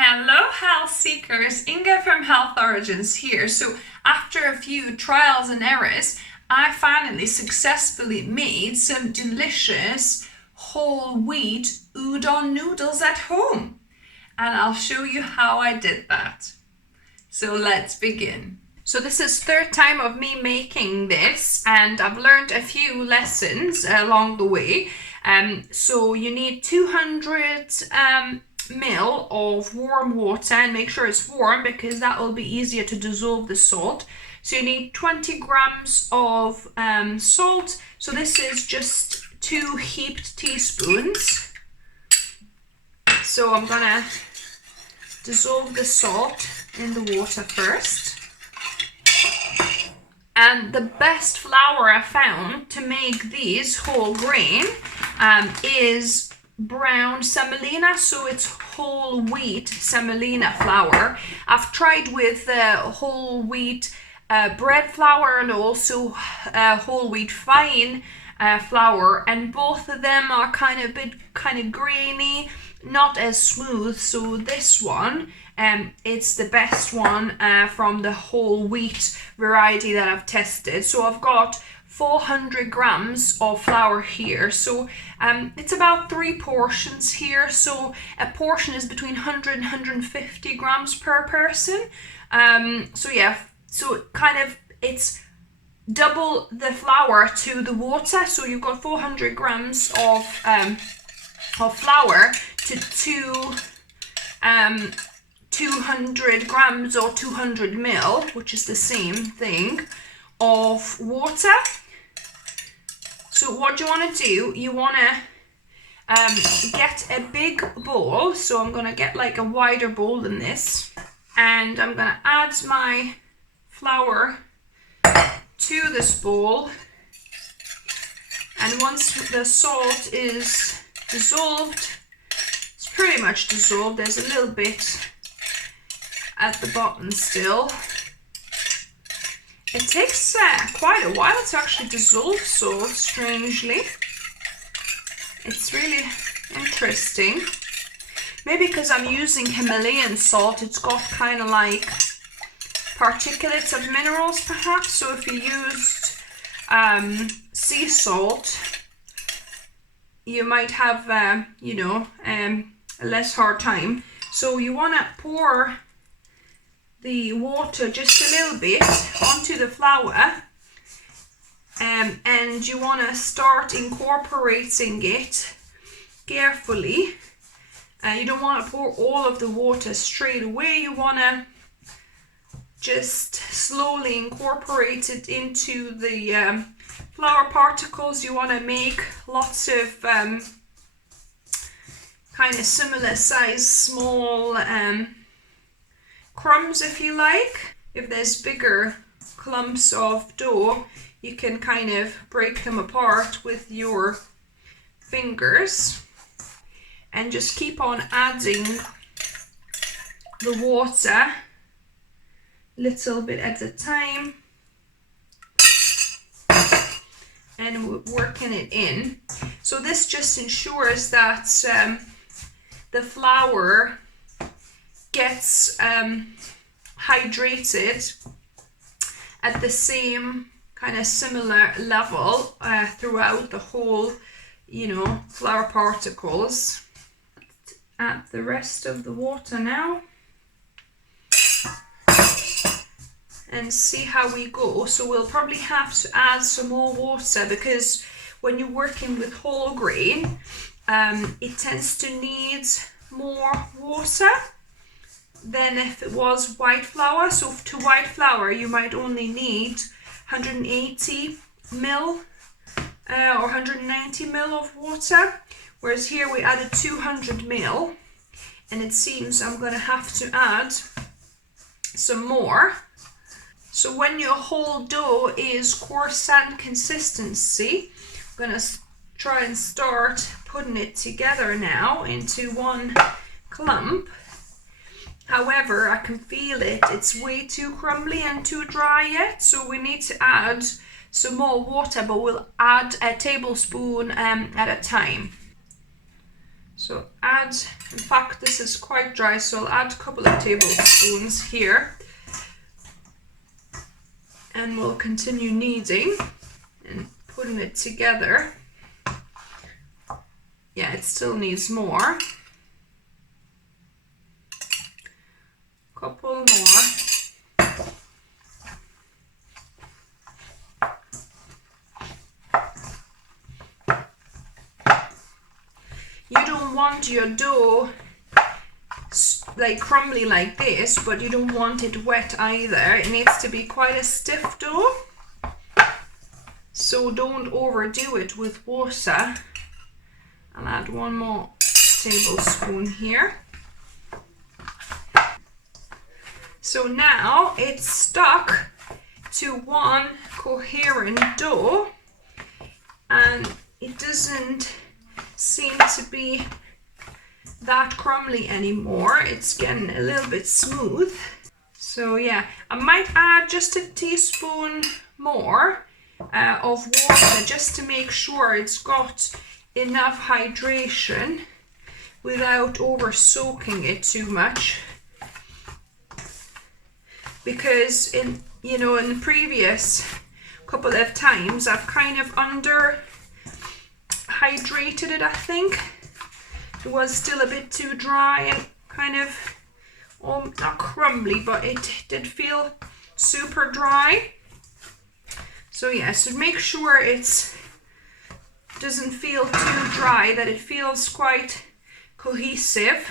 Hello health seekers, Inga from Health Origins here. So after a few trials and errors, I finally successfully made some delicious whole wheat udon noodles at home. And I'll show you how I did that. So let's begin. So this is third time of me making this, and I've learned a few lessons along the way. So you need 200 ml of warm water, and make sure it's warm because that will be easier to dissolve the salt. So you need 20 grams of salt. So this is just 2 heaped teaspoons. So I'm gonna dissolve the salt in the water first. And the best flour I found to make these whole grain is brown semolina, so it's whole wheat semolina flour. I've tried with whole wheat bread flour and also whole wheat fine flour, and both of them are kind of grainy, not as smooth. So this one it's the best one from the whole wheat variety that I've tested. So I've got 400 grams of flour here. So it's about 3 portions here. So a portion is between 100 and 150 grams per person. So yeah, so it's double the flour to the water. So you've got 400 grams of flour to 200 grams or 200 ml, which is the same thing, of water. So what you want to do, you want to get a big bowl. So I'm going to get like a wider bowl than this, and I'm going to add my flour to this bowl. And once the salt is dissolved, it's pretty much dissolved, there's a little bit at the bottom still. It takes quite a while to actually dissolve salt, strangely. It's really interesting. Maybe because I'm using Himalayan salt, it's got kind of like particulates of minerals perhaps. So if you used sea salt, you might have, a less hard time. So you want to pour the water just a little bit onto the flour, and you want to start incorporating it carefully. You don't want to pour all of the water straight away. You want to just slowly incorporate it into the flour particles. You want to make lots of kind of similar size small crumbs, if you like. If there's bigger clumps of dough, you can kind of break them apart with your fingers, and just keep on adding the water little bit at a time and working it in. So this just ensures that the flour gets hydrated at the same kind of similar level throughout the whole, flour particles. Add the rest of the water now and see how we go. So we'll probably have to add some more water, because when you're working with whole grain, it tends to need more water than if it was white flour. So to white flour, you might only need 180 ml or 190 ml of water, whereas here we added 200 ml, and it seems I'm going to have to add some more. So when your whole dough is croissant consistency, I'm going to try and start putting it together now into one clump. However, I can feel it's way too crumbly and too dry yet, so we need to add some more water, but we'll add a tablespoon at a time. So add, in fact this is quite dry, so I'll add a couple of tablespoons here. And we'll continue kneading and putting it together. Yeah, it still needs more. Couple more. You don't want your dough like crumbly like this, but you don't want it wet either. It needs to be quite a stiff dough. So don't overdo it with water. I'll add one more tablespoon here. So now it's stuck to one coherent dough, and it doesn't seem to be that crumbly anymore. It's getting a little bit smooth. So yeah, I might add just a teaspoon more of water just to make sure it's got enough hydration without over soaking it too much. Because in the previous couple of times I've kind of under hydrated it, I think. It was still a bit too dry and kind of, not crumbly, but it did feel super dry. So yeah, so make sure it doesn't feel too dry, that it feels quite cohesive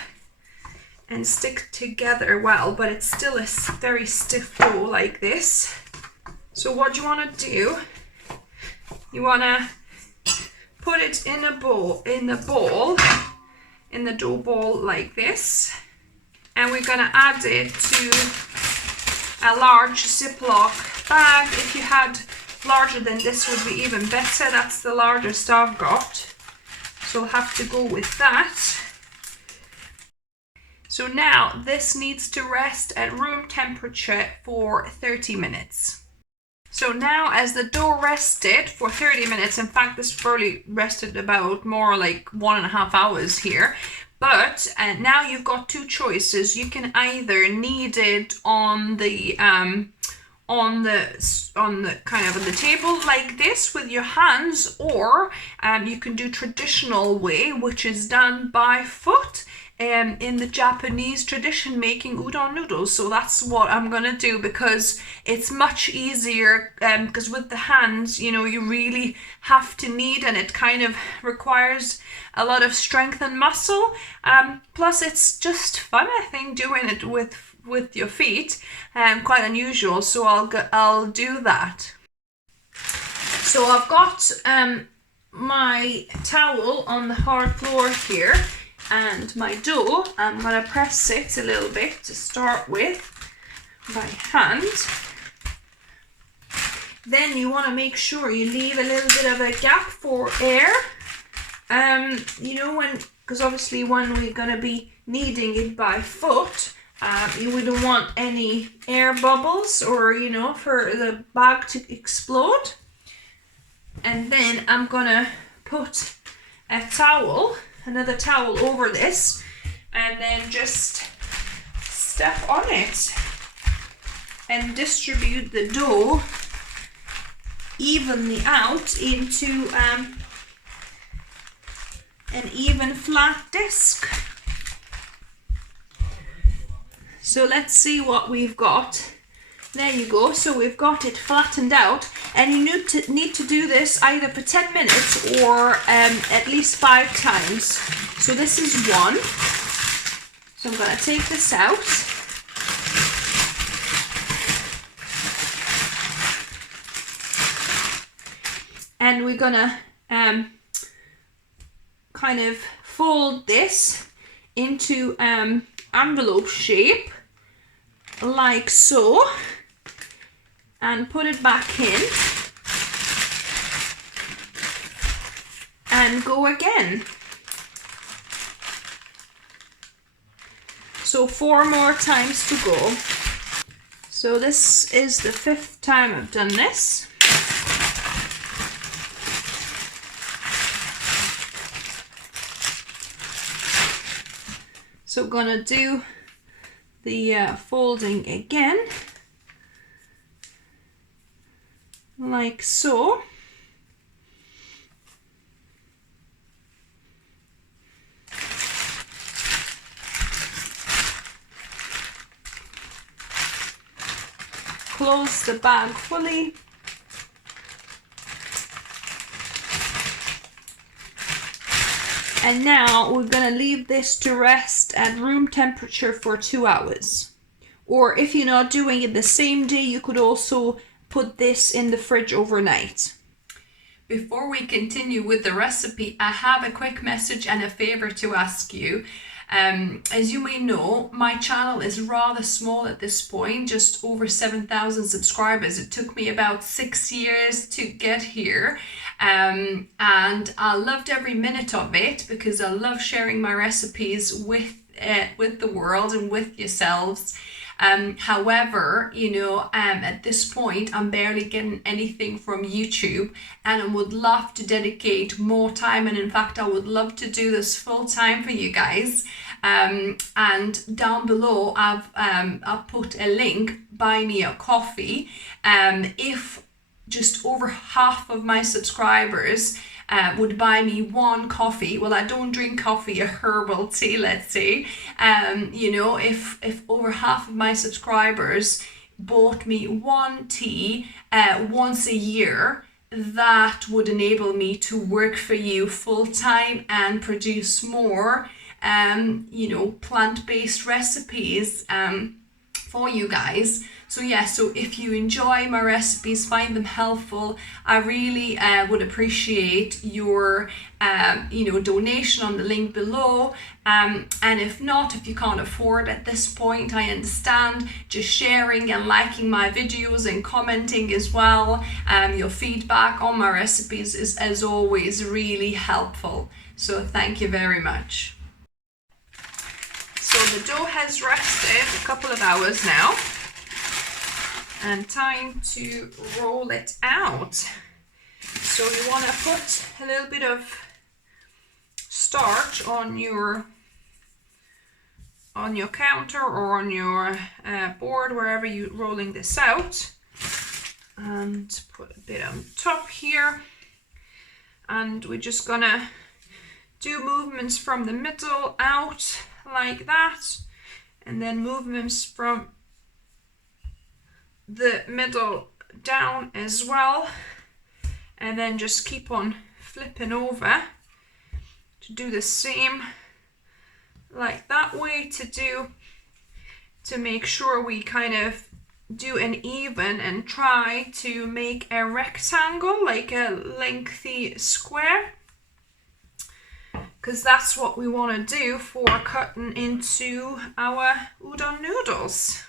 and stick together well, but it's still a very stiff dough like this. So what you want to do, you want to put it in a bowl, in the dough ball like this, and we're going to add it to a large Ziploc bag. If you had larger than this would be even better. That's the largest I've got, so I'll have to go with that. So now this needs to rest at room temperature for 30 minutes. So now as the dough rested for 30 minutes, in fact this probably rested about more like 1.5 hours here, but now you've got two choices. You can either knead it on the kind of on the table like this with your hands, or you can do traditional way, which is done by foot. In the Japanese tradition, making udon noodles. So that's what I'm gonna do, because it's much easier, because with the hands, you really have to knead, and it kind of requires a lot of strength and muscle. Plus it's just fun, I think, doing it with your feet, quite unusual. So I'll do that. So I've got my towel on the hard floor here, and my dough, I'm going to press it a little bit to start with by hand. Then you want to make sure you leave a little bit of a gap for air. Because obviously when we're going to be kneading it by foot, we don't want any air bubbles or, for the bag to explode. And then I'm going to put another towel over this, and then just step on it and distribute the dough evenly out into an even flat disc. So let's see what we've got. There you go. So we've got it flattened out, and you need to do this either for 10 minutes or at least 5 times. So this is one. So I'm going to take this out. And we're going to kind of fold this into envelope shape like so, and put it back in and go again. So 4 more times to go. So this is the 5th time I've done this. So gonna do the folding again, like so. Close the bag fully. And now we're gonna leave this to rest at room temperature for 2 hours. Or if you're not doing it the same day, you could also put this in the fridge overnight. Before we continue with the recipe, I have a quick message and a favor to ask you. As you may know, my channel is rather small at this point, just over 7,000 subscribers. It took me about 6 years to get here, and I loved every minute of it because I love sharing my recipes with the world and with yourselves. However, at this point, I'm barely getting anything from YouTube, and I would love to dedicate more time. And in fact, I would love to do this full time for you guys. And down below, I've put a link, buy me a coffee. If just over half of my subscribers would buy me one coffee. Well, I don't drink coffee, a herbal tea, let's say. If over half of my subscribers bought me one tea once a year, that would enable me to work for you full time and produce more plant-based recipes for you guys. So if you enjoy my recipes, find them helpful, I really would appreciate your donation on the link below. And if not, if you can't afford at this point, I understand. Just sharing and liking my videos and commenting as well. Your feedback on my recipes is, as always, really helpful. So thank you very much. So the dough has rested a couple of hours now. And time to roll it out. So you want to put a little bit of starch on your counter or on your board, wherever you're rolling this out, and put a bit on top here. And we're just gonna do movements from the middle out like that, and then movements from the middle down as well, and then just keep on flipping over to do the same like that way, to make sure we kind of do an even and try to make a rectangle, like a lengthy square, because that's what we want to do for cutting into our udon noodles.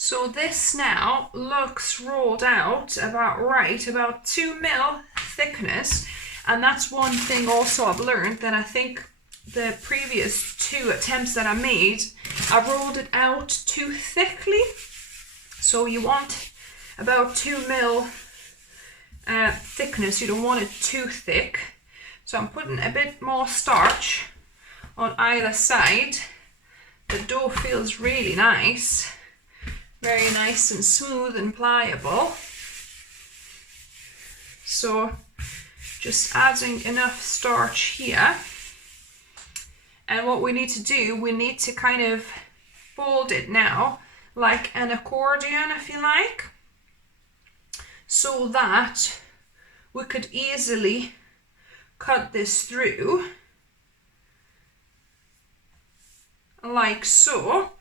So this now looks rolled out about right, about 2 mil thickness. And that's one thing also I've learned, that I think the previous 2 attempts that I made, I rolled it out too thickly. So you want about 2 mil thickness. You don't want it too thick. So I'm putting a bit more starch on either side. The dough feels really nice. Very nice and smooth and pliable. So just adding enough starch here. And what we need to do, we need to kind of fold it now like an accordion, if you like, so that we could easily cut this through like so.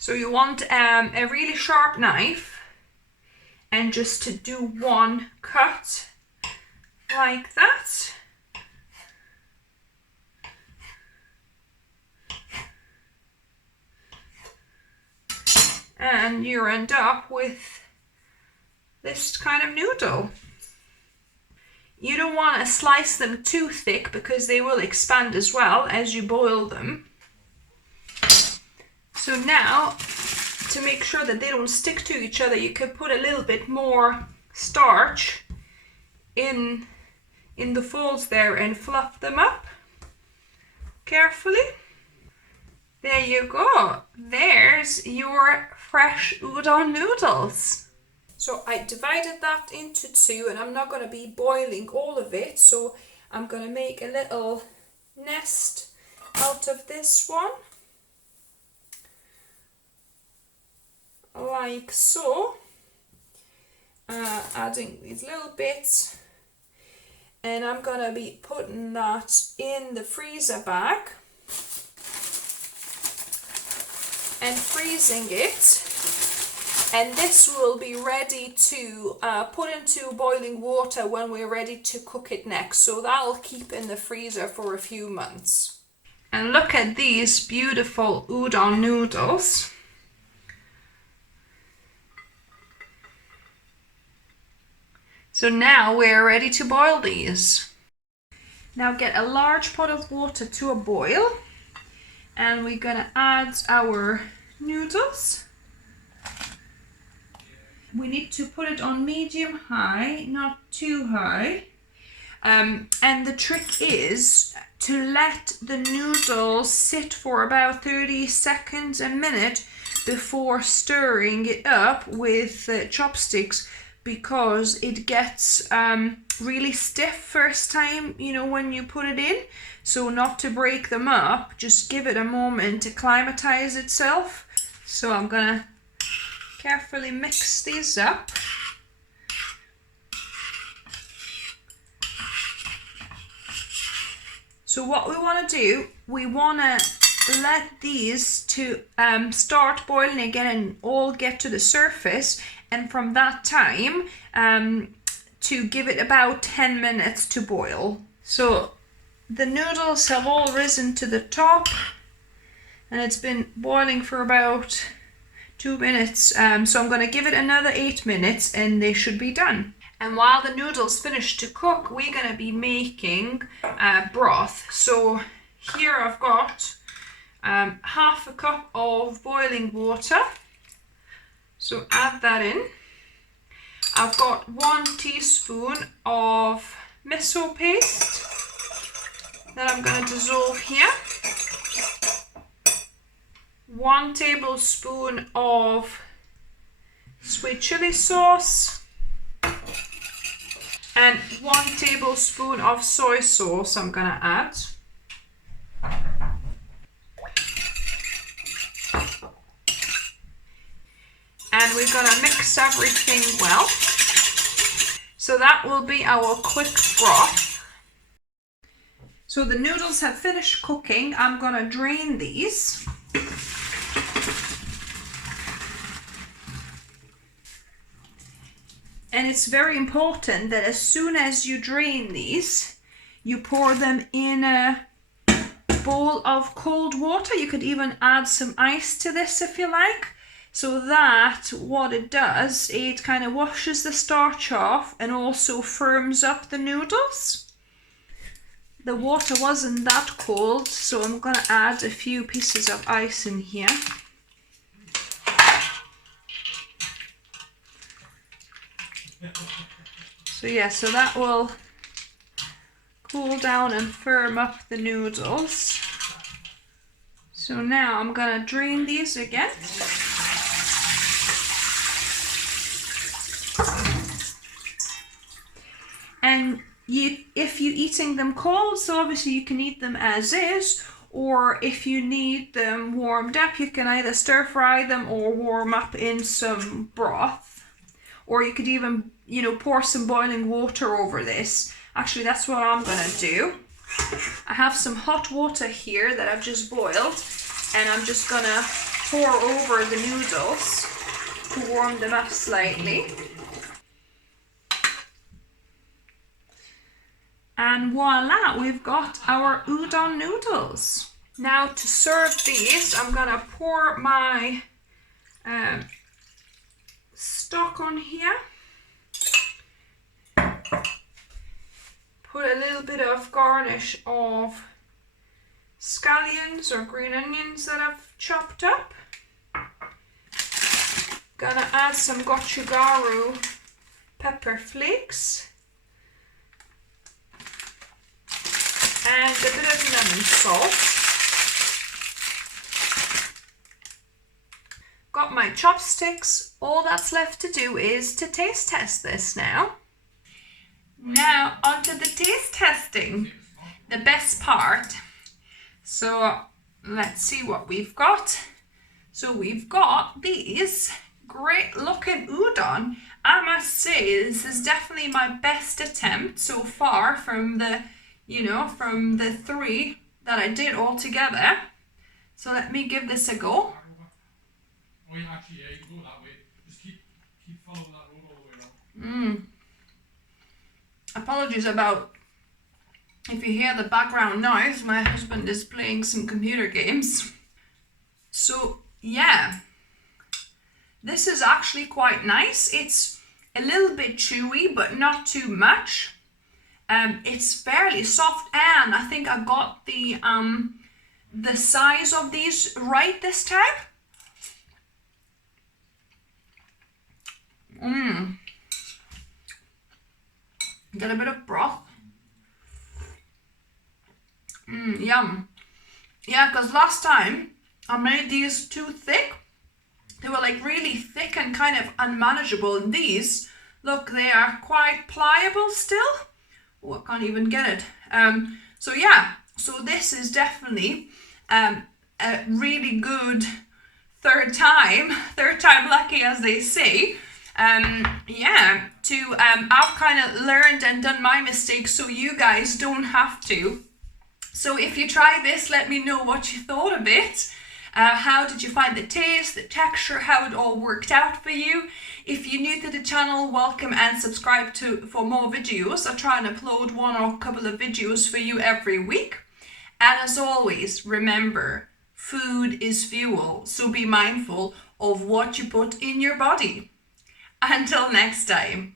So you want a really sharp knife, and just to do one cut like that. And you end up with this kind of noodle. You don't want to slice them too thick because they will expand as well as you boil them. So now, to make sure that they don't stick to each other, you could put a little bit more starch in the folds there and fluff them up carefully. There you go. There's your fresh udon noodles. So I divided that into two, and I'm not going to be boiling all of it, so I'm going to make a little nest out of this one, like so. Adding these little bits, and I'm going to be putting that in the freezer bag and freezing it. And this will be ready to put into boiling water when we're ready to cook it next. So that'll keep in the freezer for a few months. And look at these beautiful udon noodles. So now we're ready to boil these. Now get a large pot of water to a boil. And we're gonna add our noodles. We need to put it on medium high, not too high. And the trick is to let the noodles sit for about 30 seconds, a minute, before stirring it up with chopsticks, because it gets really stiff first time, you know, when you put it in. So not to break them up, just give it a moment to acclimatize itself. So I'm gonna carefully mix these up. So what we want to do, we want to let these to start boiling again and all get to the surface, and from that time to give it about 10 minutes to boil. So the noodles have all risen to the top, and it's been boiling for about 2 minutes, so I'm going to give it another 8 minutes and they should be done. And while the noodles finish to cook, we're going to be making broth. So here I've got half a cup of boiling water, so add that in. I've got 1 teaspoon of miso paste that I'm going to dissolve here. 1 tablespoon of sweet chili sauce and 1 tablespoon of soy sauce I'm gonna add. And we're gonna mix everything well. So that will be our quick broth. So the noodles have finished cooking. I'm gonna drain these. And it's very important that as soon as you drain these, you pour them in a bowl of cold water. You could even add some ice to this if you like. So that what it does, it kind of washes the starch off and also firms up the noodles. The water wasn't that cold, so I'm gonna add a few pieces of ice in here. So yeah, so that will cool down and firm up the noodles. So now I'm gonna drain these again. And if you're eating them cold, so obviously you can eat them as is, or if you need them warmed up, you can either stir fry them or warm up in some broth. Or you could even, you know, pour some boiling water over this. Actually, that's what I'm gonna do. I have some hot water here that I've just boiled, and I'm just gonna pour over the noodles to warm them up slightly. And voila, we've got our udon noodles. Now to serve these, I'm gonna pour my stock on here. Put a little bit of garnish of scallions or green onions that I've chopped up. Gonna add some gochugaru pepper flakes, and a bit of lemon salt. Got my chopsticks. All that's left to do is to taste test this now. Now onto the taste testing, the best part. So let's see what we've got. So we've got these great looking udon. I must say this is definitely my best attempt so far from the, from the 3 that I did all together. So let me give this a go. Oh, yeah, actually, yeah, you can go that way. Just keep following that road all the way around. Apologies about if you hear the background noise. My husband is playing some computer games. So yeah, this is actually quite nice. It's a little bit chewy, but not too much. It's fairly soft, and I think I got the size of these right this time. Get a bit of broth. Yum. Yeah, because last time I made these too thick. They were like really thick and kind of unmanageable. And these, look, they are quite pliable still. Oh, I can't even get it. So yeah, so this is definitely a really good third time lucky, as they say. I've kind of learned and done my mistakes so you guys don't have to. So if you try this, let me know what you thought of it. How did you find the taste, the texture, how it all worked out for you? If you're new to the channel, welcome and subscribe for more videos. I try and upload 1 or a couple of videos for you every week. And as always, remember, food is fuel, so be mindful of what you put in your body. Until next time.